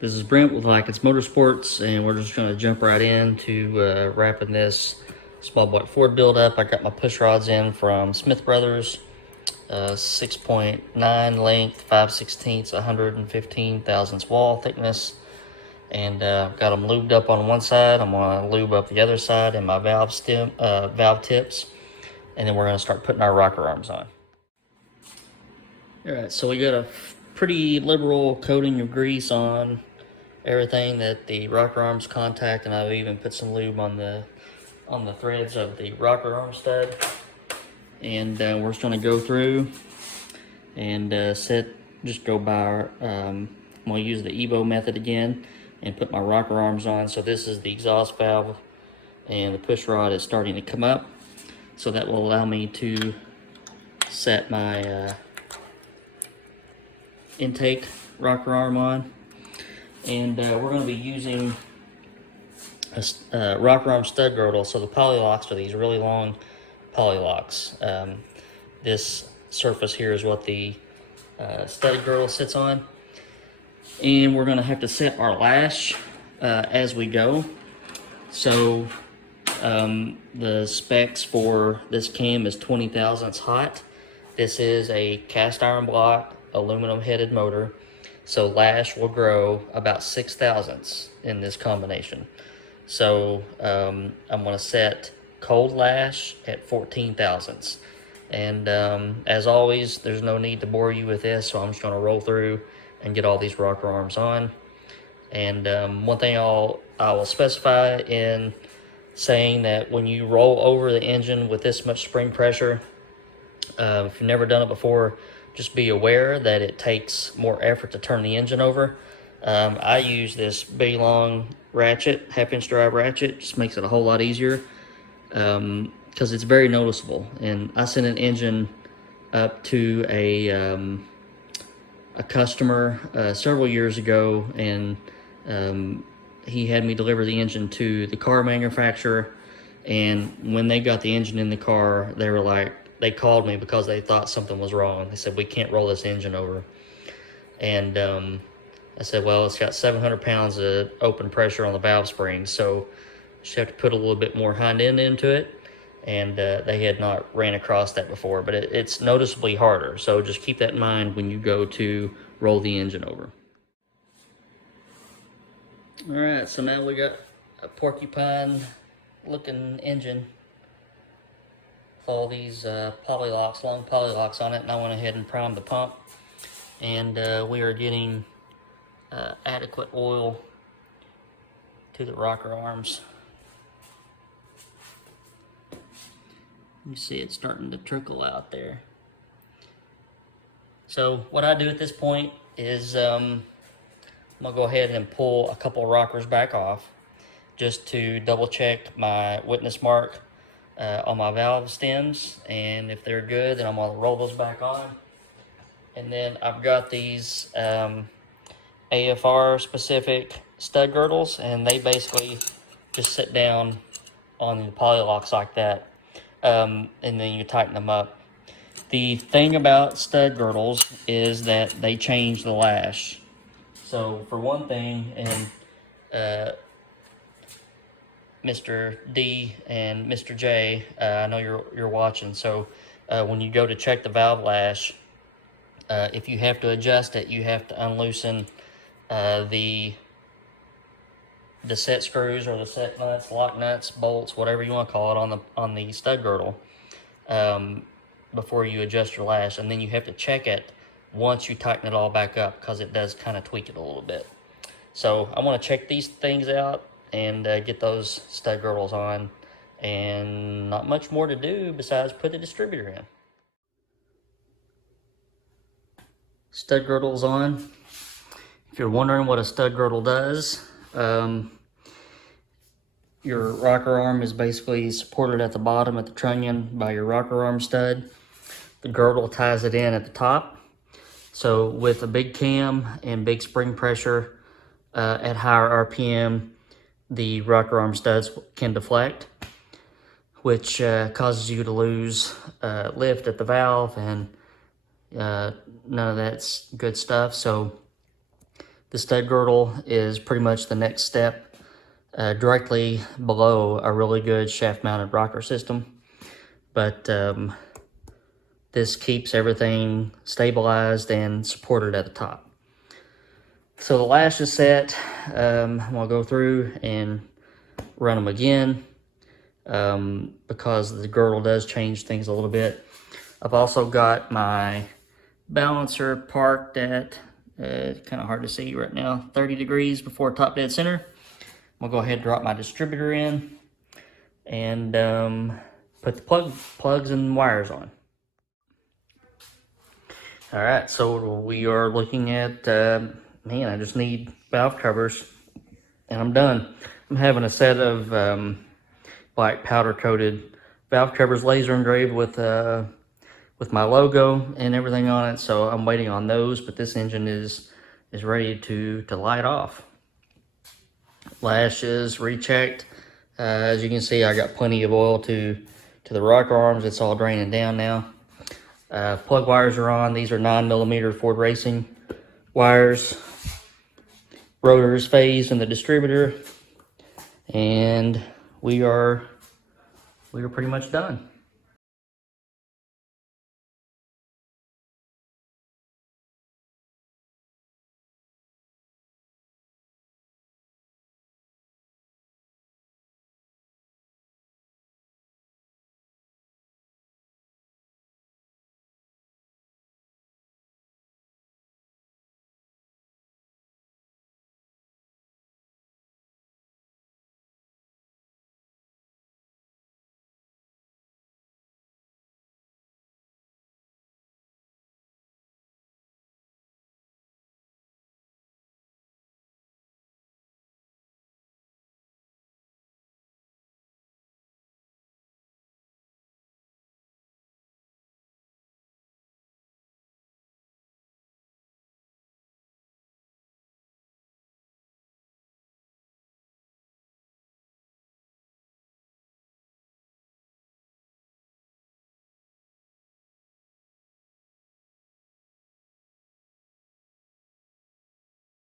This is Brent with Lykins Motorsports, and we're just going to jump right into wrapping this small block Ford build up. I got my push rods in from Smith Brothers, 6.9 length, 5/16, 115 thousandths wall thickness, and got them lubed up on one side. I'm going to lube up the other side and my valve tips, and then we're going to start putting our rocker arms on. All right, so we got a pretty liberal coating of grease on everything that the rocker arms contact, and I've even put some lube on the threads of the rocker arm stud. And we're just going to go through and just go by our, I'm going to use the Evo method again and put my rocker arms on. So this is the exhaust valve, and the push rod is starting to come up, so that will allow me to set my intake rocker arm on. And we're going to be using a rocker arm stud girdle. So the polylocks are these really long polylocks. This surface here is what the stud girdle sits on, and we're going to have to set our lash as we go. So the specs for this cam is 20 thousandths hot. This is a cast iron block aluminum headed motor, so lash will grow about 6 thousandths in this combination. So I'm going to set cold lash at 14 thousandths, and as always, there's no need to bore you with this, so I'm just going to roll through and get all these rocker arms on. And one thing I will specify in saying that when you roll over the engine with this much spring pressure, if you've never done it before, just be aware that it takes more effort to turn the engine over. I use this big long ratchet, half-inch drive ratchet. Just makes it a whole lot easier because it's very noticeable. And I sent an engine up to a customer several years ago, and he had me deliver the engine to the car manufacturer. And when they got the engine in the car, they were like, they called me because they thought something was wrong. They said, "We can't roll this engine over." And I said, "Well, it's got 700 pounds of open pressure on the valve springs, so just have to put a little bit more hind end into it." And they had not ran across that before, but it's noticeably harder. So just keep that in mind when you go to roll the engine over. All right, so now we got a porcupine looking engine with all these polylocks, long polylocks on it, and I went ahead and primed the pump. And we are getting adequate oil to the rocker arms. You see it's starting to trickle out there. So what I do at this point is I'm gonna go ahead and pull a couple of rockers back off just to double check my witness mark on my valve stems, and if they're good, then I'm gonna roll those back on. And then I've got these AFR specific stud girdles, and they basically just sit down on the polylocks like that, and then you tighten them up. The thing about stud girdles is that they change the lash. So for one thing, and Mr. D and Mr. J, I know you're watching, so when you go to check the valve lash, if you have to adjust it, you have to unloosen the set screws or the set nuts, lock nuts, bolts, whatever you want to call it, on the stud girdle before you adjust your lash, and then you have to check it once you tighten it all back up, because it does kind of tweak it a little bit. So I want to check these things out and get those stud girdles on, and not much more to do besides put the distributor in. Stud girdles on. If you're wondering what a stud girdle does, your rocker arm is basically supported at the bottom at the trunnion by your rocker arm stud. The girdle ties it in at the top. So with a big cam and big spring pressure at higher RPM, the rocker arm studs can deflect, which causes you to lose lift at the valve, and none of that's good stuff. So The stud girdle is pretty much the next step, directly below a really good shaft-mounted rocker system. But this keeps everything stabilized and supported at the top. So the lash is set. I'm going to go through and run them again because the girdle does change things a little bit. I've also got my balancer parked at, kind of hard to see right now, 30 degrees before top dead center. I'm going to go ahead and drop my distributor in and put the plugs and wires on. All right, so we are looking at, man, I just need valve covers and I'm done. I'm having a set of black powder coated valve covers laser engraved with my logo and everything on it, so I'm waiting on those, but this engine is ready to light off. Lash is rechecked. As you can see, I got plenty of oil to the rocker arms. It's all draining down now. Plug wires are on. These are 9mm Ford Racing wires. Rotor is phased in the distributor, and we are pretty much done.